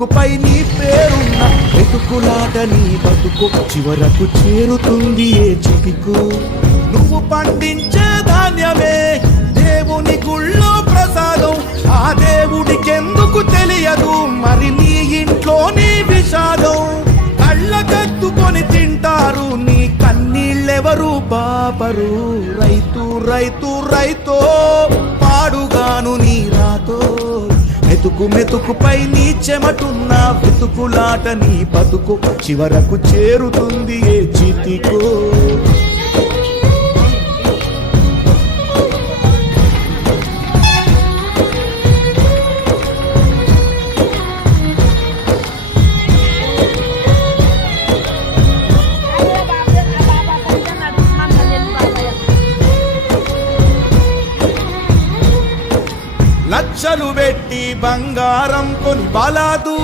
పై నీ పేరున్న వెతుకులాట నీ బతుకు చివరకు చేరుతుంది ఏ చిటికు. నువ్వు పండించే ధాన్యమే దేవుని గుళ్ళో ప్రసాదం. ఆ దేవుడికెందుకు తెలియదు మరి నీ ఇంట్లో నీ విషాదం. కళ్ళకత్తుకొని తింటారు నీ కన్నీళ్ళెవరు పాపరు. రైతు రైతు రైతో పాడుగాను నీ రాతో. మెతుకు మెతుకుపై నీ చెమటున్న వెతుకులాట నీ బతుకు చివరకు చేరుతుంది ఏ చితికో. లక్షలు పెట్టి బంగారం కొని బలాదు